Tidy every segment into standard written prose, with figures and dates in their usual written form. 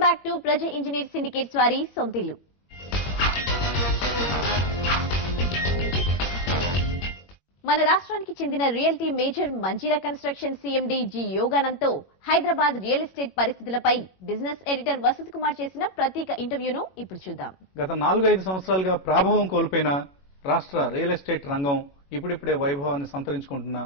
Welcome back to ప్రజ engineer syndicates వారి సొంతిల్లు. మన రాష్ట్రానికి చెందిన realty major Manjeera construction CMD G యోగానంద్తో హైదరాబాద్ రియల్ ఎస్టేట్ పరిస్థితులపై బిజినెస్ ఎడిటర్ వసంత్ కుమార్ చేసిన ప్రత్యేక ఇంటర్వ్యూను ఇప్పుడు చూద్దాం. గత 4-5 సంవత్సరాలుగా ప్రాభవం కోల్పోయిన రాష్ట్ర రియల్ ఎస్టేట్ రంగం ఇప్పుడిప్పుడే వైభవాన్ని సంతరించుకుంటున్న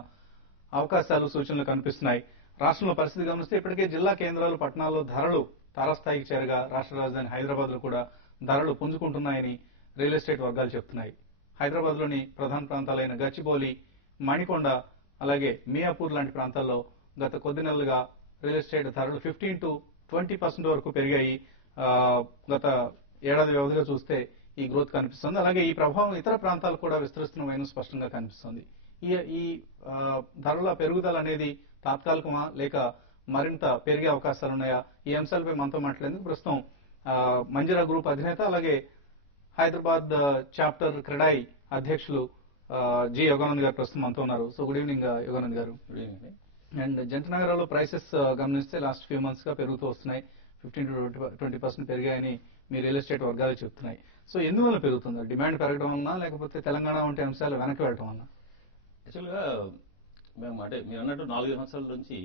అవకాశాలు సూచనలు కనిపిస్తున్నాయి. రాష్ట్రంలో పరిస్థితి గమనిస్తే ఇప్పటికే జిల్లా కేంద్రాలు పట్టణాల్లో ధరలు తారస్థాయికి చేరగా రాష్ట్ర రాజధాని హైదరాబాద్ లో కూడా ధరలు పుంజుకుంటున్నాయని రియల్ ఎస్టేట్ వర్గాలు చెప్తున్నాయి. హైదరాబాద్ లోని ప్రధాన ప్రాంతాలైన గచ్చిబౌలి, మణికొండ, అలాగే మియాపూర్ లాంటి ప్రాంతాల్లో గత కొద్ది నెలలుగా రియల్ ఎస్టేట్ ధరలు 15 to 20% వరకు పెరిగాయి. గత ఏడాది వ్యవధిలో చూస్తే ఈ గ్రోత్ కనిపిస్తుంది. అలాగే ఈ ప్రభావం ఇతర ప్రాంతాలకు కూడా విస్తరిస్తున్న వైనం స్పష్టంగా కనిపిస్తుంది. ఈ ధరల పెరుగుదల అనేది తాత్కాలికమా లేక మరింత పెరిగే అవకాశాలున్నాయా? ఈ అంశాలపై మనతో మాట్లాడేందుకు ప్రస్తుతం మంజీరా గ్రూప్ అధినేత అలాగే హైదరాబాద్ చాప్టర్ క్రెడాయి అధ్యక్షులు జి యోగానంద్ గారు ప్రస్తుతం మనతో ఉన్నారు. సో గుడ్ ఈవినింగ్ యోగానంద్ గారు. అండ్ జంట నగరాల్లో ప్రైసెస్ గమనిస్తే లాస్ట్ ఫ్యూ మంత్స్ గా పెరుగుతూ వస్తున్నాయి. 15 to 20% పెరిగాయని మీ రియల్ ఎస్టేట్ వర్గాలు చెప్తున్నాయి. సో ఎందువల్ల పెరుగుతుంది? డిమాండ్ పెరగడం వలన లేకపోతే తెలంగాణ వంటి అంశాలు వెనక్కి వెళ్ళడం వలన? యాక్చువల్గా మేము అంటే మీరు అన్నట్టు 4 సంవత్సరాల నుంచి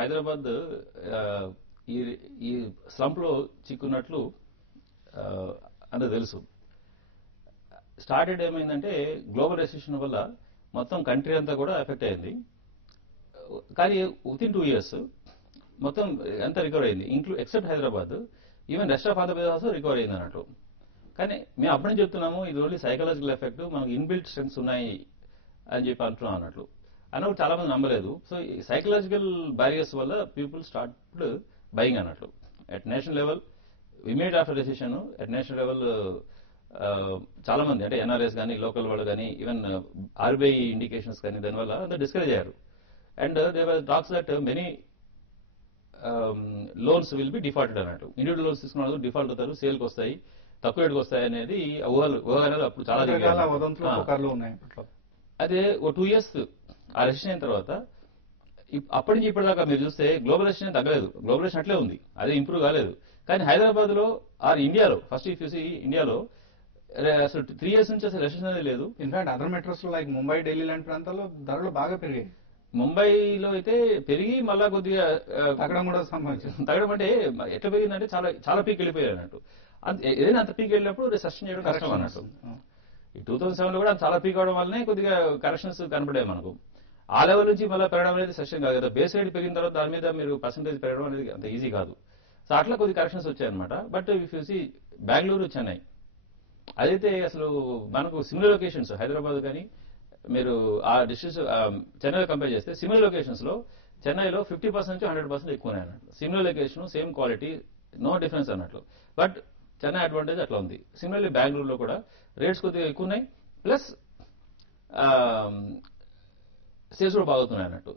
హైదరాబాద్ ఈ స్లంప్ లో చిక్కున్నట్లు అంటే తెలుసు. స్టార్టెడ్ ఏమైందంటే గ్లోబల్ రెసిషన్ వల్ల మొత్తం కంట్రీ అంతా కూడా ఎఫెక్ట్ అయింది. కానీ వితిన్ 2 years మొత్తం అంతా రికవర్ అయింది, except Hyderabad. Even rest of Andhra Pradesh also recover అయింది అన్నట్టు. కానీ మేము అప్పుడే చెప్తున్నాము ఇది ఓన్లీ సైకలాజికల్ ఎఫెక్ట్, మనకు ఇన్బిల్ట్ స్ట్రెంగ్స్ ఉన్నాయి అని చెప్పి అంటున్నాం అన్నట్లు. అన్నప్పుడు చాలా మంది నమ్మలేదు. సో ఈ సైకలాజికల్ బ్యారియర్స్ వల్ల పీపుల్ స్టార్ట్ బయింగ్ అన్నట్లు. At national level immediate after decision at national level చాలా మంది అంటే ఎన్ఆర్ఎస్ కానీ లోకల్ వాళ్ళు కానీ ఈవెన్ ఆర్బీఐ ఇండికేషన్స్ కానీ దానివల్ల అందరూ డిస్కరేజ్ అయ్యారు. And there talks that many loans will be defaulted అన్నట్టు. ఇండివిజువల్ లోన్స్ తీసుకున్న వాళ్ళు డిఫాల్ట్ అవుతారు, సేల్కి వస్తాయి, తక్కువ రేటుకి వస్తాయి అనేది ఊహాగానాలు అప్పుడు చాలా అదే. ఓ 2 years ఆ రెసిషన్ అయిన తర్వాత అప్పటి నుంచి ఇప్పటిదాకా మీరు చూస్తే గ్లోబల్ రెసిషన్ తగ్గలేదు, గ్లోబల్ రెసిషన్ అట్లే ఉంది, అదే ఇంప్రూవ్ కాలేదు. కానీ హైదరాబాద్ లో ఆర్ ఇండియాలో ఫస్ట్ ఇఫ్ యూ సీ ఇండియాలో అసలు 3 years నుంచి అసలు రెసిషన్ అనేది లేదు. In fact other metros like Mumbai, Delhi లాంటి ప్రాంతాల్లో ధరలు బాగా పెరిగాయి. ముంబైలో అయితే పెరిగి మళ్ళా కొద్దిగా తగ్గడం కూడా సంభవించింది. తగ్గడం అంటే ఎట్లా పెరిగిందంటే చాలా చాలా పీక్ వెళ్ళిపోయారు అన్నట్టు. ఏదైనా అంత పీక్ వెళ్ళినప్పుడు సస్టైన్ చేయడం కష్టం అన్నట్టు. ఈ 2007 లో కూడా చాలా పీక్ అవడం వల్లనే కొద్దిగా కరెక్షన్స్ కనపడాయి మనకు. ఆ లెవెల్ నుంచి మళ్ళీ పెరగడం అనేది సస్టైన్ కాదు కదా. బేస్ రేట్ పెరిగిన తర్వాత దాని మీద మీరు పర్సెంటేజ్ పెరగడం అనేది అంత ఈజీ కాదు. సో అట్లా కొద్ది కరెక్షన్స్ వచ్చాయన్నమాట. But if you see Bengaluru, Chennai అదైతే అసలు మనకు సిమిలర్ లొకేషన్స్ హైదరాబాద్ కానీ మీరు ఆ డిస్ట్రిక్ట్స్ చెన్నైలో కంపేర్ చేస్తే సిమిలర్ లొకేషన్స్ లో చెన్నైలో 50% నుంచి 100% ఎక్కువనే అన్నట్లు. Similar location, same quality, no difference అన్నట్లు. బట్ చెన్నై అడ్వాంటేజ్ అట్లా ఉంది. సిమిలర్లీ బెంగళూరులో కూడా రేట్స్ కొద్దిగా ఎక్కువ ఉన్నాయి, ప్లస్ సేల్స్ కూడా బాగుతున్నాయి అన్నట్టు.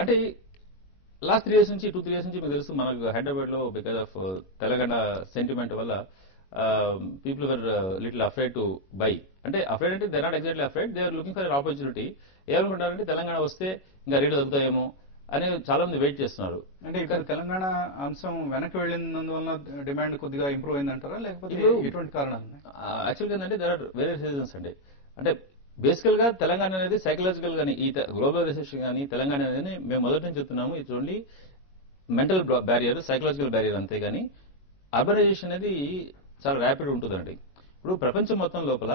అంటే లాస్ట్ 2-3 years నుంచి మీకు తెలుసు మనకు హైదరాబాద్ లో బికాస్ ఆఫ్ తెలంగాణ సెంటిమెంట్ వల్ల people were little afraid to buy. అంటే అఫ్రైడ్ అంటే they not exactly afraid, they are looking for opportunity. ఏమనుకుంటారంటే తెలంగాణ వస్తే ఇంకా రేట్లు తగ్గుతాయేమో అని చాలా మంది వెయిట్ చేస్తున్నారు. అంటే ఇక్కడ తెలంగాణ అంశం వెనక్కి వెళ్ళినందువల్ల డిమాండ్ కొద్దిగా ఇంప్రూవ్ అయిందంటారా లేకపోతే ఎటువంటి కారణాలు? యాక్చువల్గా ఏంటంటే దేర్ ఆర్ వేరియస్ రీజన్స్ అండి. అంటే బేసికల్ గా తెలంగాణ అనేది సైకలాజికల్ గానీ ఈ గ్లోబల్ రిసెషన్ కానీ తెలంగాణ అనేది మేము మొదటి నుంచి చెప్తున్నాము it's only mental barrier, psychological barrier అంతే. కానీ అర్బనైజేషన్ అనేది చాలా ర్యాపిడ్ ఉంటుందండి. ఇప్పుడు ప్రపంచం మొత్తం లోపల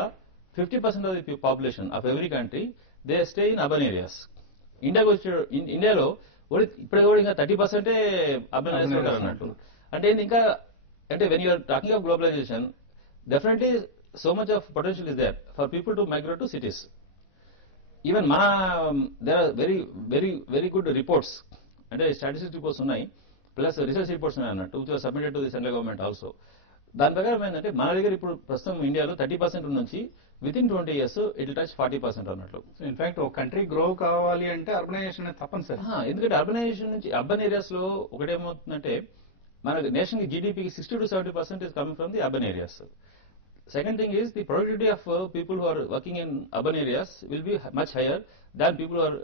50% of the population of every country they stay in urban areas. ఇండియాలో ఇప్పుడు కూడా ఇంకా 30% అర్బన్ ఏరియాస్ ఉంటారు అన్నట్టు. అంటే ఇంకా అంటే when you're talking of globalisation definitely so much of potential is there for people to migrate to cities. Even there are very good reports and statistics reports ఉన్నాయి, plus research reports ఉన్నాయి అన్నట్టు, which were submitted to the central government also. దాని ప్రకారం ఏంటంటే మన దగ్గర ఇప్పుడు ప్రస్తుతం ఇండియాలో 30% నుంచి within 20 years it will touch 40% అన్నట్లు. ఇన్ఫాక్ట్ ఒక కంట్రీ గ్రో కావాలి అంటే అర్బనైజేషన్ తప్పనిసరి. ఎందుకంటే అర్బనైజేషన్ నుంచి అర్బన్ ఏరియాస్ లో ఒకటేమవుతుందంటే మన nation జీడీపీకి 60 to 70% is coming from the urban areas. Second thing is the productivity of people who are working in urban areas will be much higher than people who are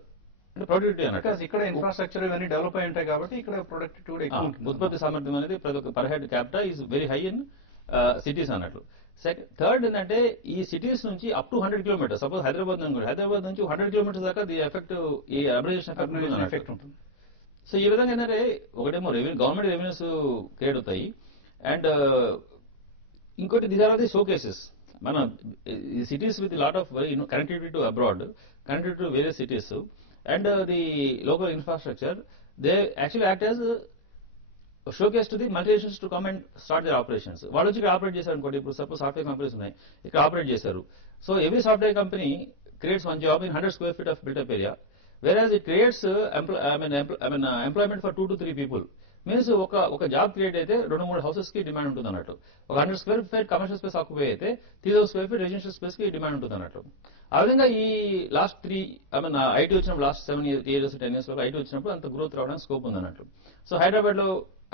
అంటే productivity అన్నట్టు. Because ఇక్కడ infrastructure ఇవన్నీ develop అయి ఉంటాయి కాబట్టి ఇక్కడ productivity కూడా ఎక్కువ ఉంటుంది. ఉత్పత్తి సామర్థ్యం అనేది ప్రతి ఒక్క per head capita is very high in cities అన్నట్లు. థర్డ్ ఏంటంటే ఈ సిటీస్ నుంచి up to 100 kilometres, suppose Hyderabad నుంచి 100 కిలోమీటర్స్ దాకా ది ఎఫెక్ట్ ఈ అర్బనైజేషన్ ఎఫెక్ట్ ఉంటుంది. సో ఈ విధంగా ఏంటంటే ఒకటేమో గవర్నమెంట్ రెవెన్యూస్ క్రియేట్ అవుతాయి, అండ్ ఇంకోటి these are the showcases. మన ఈ cities with lot of connectivity to abroad, connectivity to various cities, and the local infrastructure, they actually act as showcase to the multinationals to come and start their operations. వాళ్ళు వచ్చి ఇక్కడ operate చేశారు అనుకోండి. ఇప్పుడు suppose software companies ఉన్నాయి, ఇక్కడ operate చేశారు. So every software company creates one job in 100 square feet of built-up area, whereas it creates employment for 2 to 3 people. Means ఒక జాబ్ క్రియేట్ అయితే 2-3 హౌసెస్ కి డిమాండ్ ఉంటుంది అన్నట్టు. ఒక 100 square feet commercial space occupy అయితే 3000 square feet residential space కి demand ఉంటుంది అన్నట్టు. ఆ విధంగా ఈ లాస్ట్ 3 ఐటీ వచ్చినప్పుడు లాస్ట్ 7 years 10 years లో ఐటీ వచ్చినప్పుడు అంత గ్రోత్ రావడానికి స్కోప్ ఉంది అన్నట్టు. సో హైదరాబాద్ లో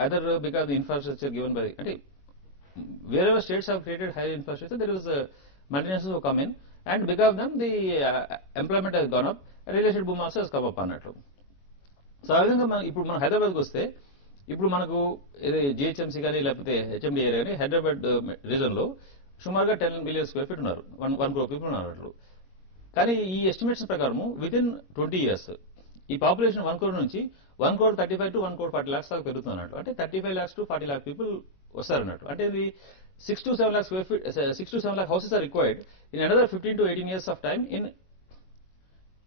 either because the infrastructure given by అంటే wherever states have created higher infrastructure, there is multinationals who come in, and because of them the employment has gone up, real estate boom also has come up అన్నట్టు. So ఆ విధంగా ఇప్పుడు మనం హైదరాబాద్కి వస్తే ఇప్పుడు మనకు జిహెచ్ఎంసీ కానీ లేకపోతే హెచ్ఎండి ఏరియా కానీ హైదరాబాద్ రీజన్ లో సుమారుగా 10 billion square feet ఉన్నారు, 1 crore people ఉన్నారు. కానీ ఈ ఎస్టిమేట్స్ ప్రకారం విత్ ఇన్ 20 years ఈ పాపులేషన్ 1 crore నుంచి 1,35 to 1,40 lakhs దాకా పెరుగుతున్నట్టు. అంటే 35 lakhs to 40 lakh people వస్తారన్నట్టు. అంటే ఇది 6 to 7 lakh square feet, 6 to 7 lakh houses are required in another 15 to 18 years of time in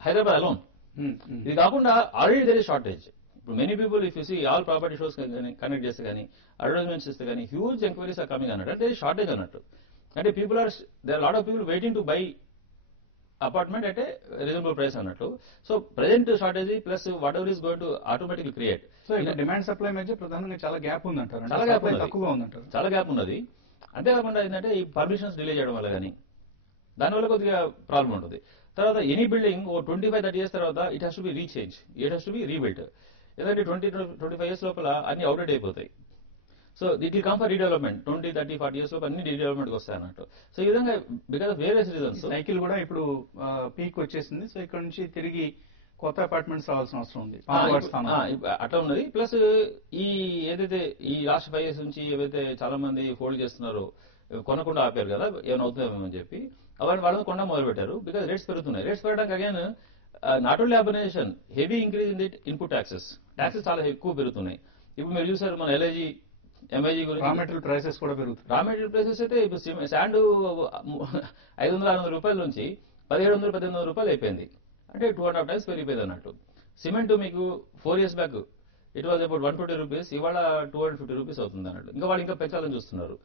Hyderabad alone. ఇది కాకుండా ఆల్రెడీ దేర్ ఇస్ షార్టేజ్. ఇప్పుడు many people if you see all property shows connect చేస్తే కానీ advertisements ఇస్తే కానీ huge enquiries are coming అన్నట్టు. అంటే shortage అన్నట్టు. అంటే people are there lot of people waiting to buy apartment అంటే రీజనబుల్ ప్రైస్ అన్నట్టు. So present shortage plus whatever is going to automatic create. So ఇక్కడ డిమాండ్ సప్లై మధ్య ప్రధానంగా చాలా గ్యాప్ ఉందంటారు. చాలా గ్యాప్ ఉంది, తక్కువగా ఉందంటారు. చాలా గ్యాప్ ఉన్నది. అంతేకాకుండా ఏంటంటే ఈ పర్మిషన్స్ డిలే చేయడం వల్ల కానీ దానివల్ల కొద్దిగా ప్రాబ్లం ఉంటుంది. తర్వాత ఎనీ బిల్డింగ్ ఓ 25-30 years తర్వాత it has to be rechange, it has to be rebuilt. ఎందుకంటే 20-25 years లోపల అన్ని అవుట్డేట్ అయిపోతాయి. So it will come for redevelopment 20-30-40 years లోపు అన్ని రీడెవలప్మెంట్ వస్తాయి అన్నట్టు. సో ఈ విధంగా because of various reasons cycle కూడా ఇప్పుడు పీక్ వచ్చేసింది. సో ఇక్కడ నుంచి తిరిగి కొత్త అపార్ట్మెంట్స్ రావాల్సిన అవసరం ఉంది. అట్లా ఉన్నది. ప్లస్ ఈ ఏదైతే ఈ లాస్ట్ 5 years నుంచి ఏవైతే చాలా మంది ఫోల్డ్ చేస్తున్నారో కొనకుండా ఆపారు కదా, ఏమైనా అవుతుందేమో అని చెప్పి అవన్నీ వాళ్ళని కొండ మొదలు పెట్టారు. బికాస్ రేట్స్ పెరుగుతున్నాయి. రేట్స్ పెరగడానికి again not only urbanisation, heavy increase in the input taxes చాలా ఎక్కువ పెరుగుతున్నాయి. ఇప్పుడు మీరు చూసారు మన ఎల్ఐజీ ఎంఐజీ గురించి రా మెటీరియల్ ప్రైసెస్ కూడా పెరుగుతాయి. రా మెటీరియల్ ప్రైసెస్ అయితే ఇప్పుడు శాండ్ 500-600 రూపాయల నుంచి 1700-1800 రూపాయలు అయిపోయింది. అంటే 2.5 times పెరిగిపోయింది అన్నట్టు. సిమెంట్ మీకు 4 years back it was about 120 rupees, ఇవాళ 250 rupees అవుతుంది అన్నట్టు. ఇంకా వాళ్ళు ఇంకా పెంచాలని చూస్తున్నారు.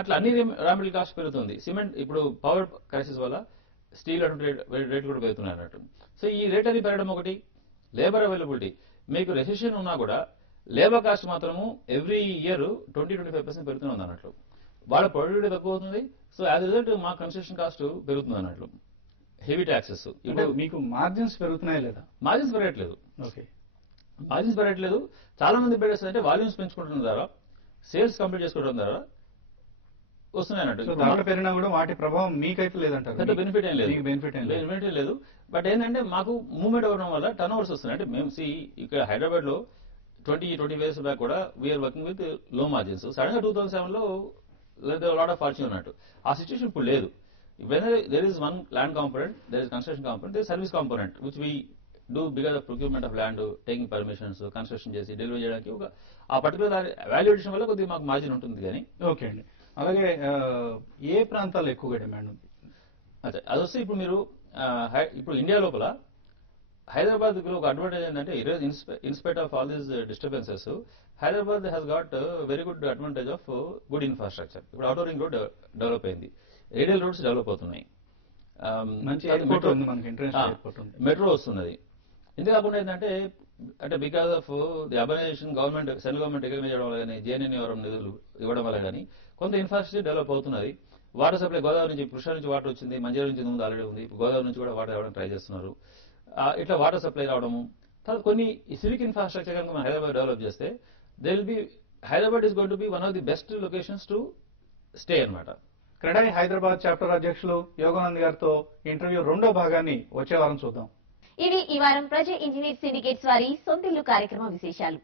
అట్లా అన్ని రా మెటీరియల్ కాస్ట్ పెరుగుతుంది. సిమెంట్ ఇప్పుడు పవర్ క్రైసిస్ వల్ల స్టీల్ అటు రేట్లు కూడా పెరుగుతున్నాయి అన్నట్టు. సో ఈ రేట్ అది పెరగడం ఒకటి, లేబర్ అవైలబిలిటీ. మీకు రెసిషన్ ఉన్నా కూడా లేబర్ కాస్ట్ మాత్రము ఎవ్రీ ఇయర్ 20-25% పెరుగుతూనే ఉంది అన్నట్లు. వాళ్ళ ప్రొడక్టివిటీ తక్కువ అవుతుంది. సో యాజ్ రిజల్ట్ మా కన్స్ట్రక్షన్ కాస్ట్ పెరుగుతుంది అన్నట్లు. Heavy taxes. ఇప్పుడు మీకు మార్జిన్స్ పెరుగుతున్నాయా లేదా? మార్జిన్స్ పెరగట్లేదు. ఓకే, మార్జిన్స్ పెరగట్లేదు. చాలా మంది బిల్డర్స్ అంటే వాల్యూమ్స్ పెంచుకోవడం ద్వారా, సేల్స్ కంప్లీట్ చేసుకోవడం ద్వారా వస్తున్నాయి అన్నట్టు. ధరలు పెరిగినా కూడా వాటి ప్రభావం మీకైతే లేదంటారు. పెద్ద బెనిఫిట్ ఏం లేదు, బెనిఫిట్ ఏం లేదు. బట్ ఏంటంటే మాకు మూవ్మెంట్ అవ్వడం వల్ల టర్న్ ఓవర్స్ వస్తున్నాయి. అంటే మేము ఇక్కడ హైదరాబాద్ లో 20-25 years బ్యాక్ కూడా we're working with low margins. Sudden గా 2007 లో లాట్ ఆఫ్ ఫార్చ్యూన్ అన్నట్టు. ఆ సిచ్యువేషన్ ఇప్పుడు లేదు. There is one land component, there is construction component, there is service component which we do because of procurement of land, taking permissions, construction చేసి delivery చేయడానికి ఒక ఆ పర్టికులర్ వాల్యుయేషన్ వల్ల కొద్దిగా మాకు మార్జిన్ ఉంటుంది. కానీ ఓకే అండి. అలాగే ఏ ప్రాంతాల్లో ఎక్కువగా డిమాండ్ ఉంది? అదే అది వస్తే ఇప్పుడు మీరు ఇప్పుడు ఇండియా లోపల హైదరాబాద్ ఒక అడ్వాంటేజ్ ఏంటంటే in spite of all these disturbances Hyderabad has got very good advantage of good infrastructure. ఇప్పుడు అవుటర్ రింగ్ రోడ్ డెవలప్ అయింది, రేడియల్ రోడ్స్ డెవలప్ అవుతున్నాయి, మెట్రో వస్తున్నది. ఇంతే కాకుండా ఏంటంటే అంటే because of the urbanisation government central government recognise చేయడం వల్ల కానీ జేఎన్ఎన్యూఆర్ఎం నిధులు ఇవ్వడం వల్ల కానీ కొంత ఇన్ఫ్రాస్ట్రక్చర్ డెవలప్ అవుతున్నది. వాటర్ సప్లై గోదావరి నుంచి, కృష్ణా నుంచి వాటర్ వచ్చింది, మంజీరా నుంచి ముందు ఆల్రెడీ ఉంది, గోదావరి నుంచి కూడా వాటర్ ఇవ్వడం ట్రై చేస్తున్నారు. ఇట్లా వాటర్ సప్లై రావడము. తర్వాత కొన్ని సివిక్ ఇన్ఫ్రాస్ట్రక్చర్ కనుక మనం హైదరాబాద్ డెవలప్ చేస్తే they will be Hyderabad is going to be one of the best locations to stay అన్నమాట. క్రెడాయ్ హైదరాబాద్ చాప్టర్ అధ్యక్షులు యోగానంద్ గారితో ఇంటర్వ్యూ రెండో భాగాన్ని వచ్చే వారం చూద్దాం. ఇవి ఈ వారం ప్రజా ఇంజనీర్ సిండికేట్స్ వారి సొంతిల్లు కార్యక్రమ విశేషాలు.